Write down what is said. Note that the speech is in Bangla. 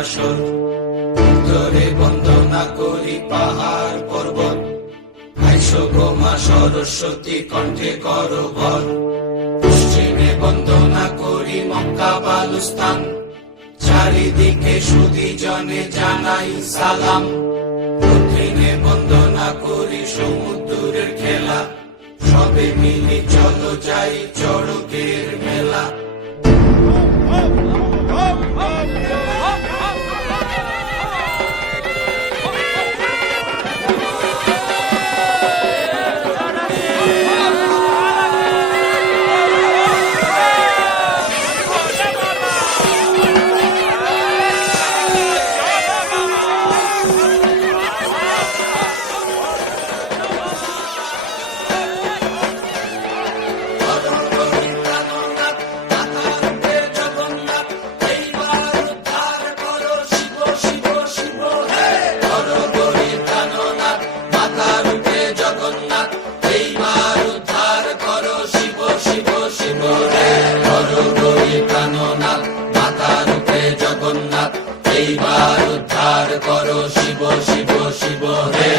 আসর। ধরে বন্দনা করি পাহাড় পর্বত, আইসো গো মা সরস্বতী কণ্ঠে করো বর। পশ্চিমে বন্দনা করি মক্কা বালুস্তান, চারিদিকে সুধী জনে জানাই সালাম। দক্ষিণে বন্দনা করি সমুদ্রের খেলা, সবে মিলি চলো যাই চড়কের মেলা। জগন্নাথ এইবার উদ্ধার করো শিব শিব শিব হে।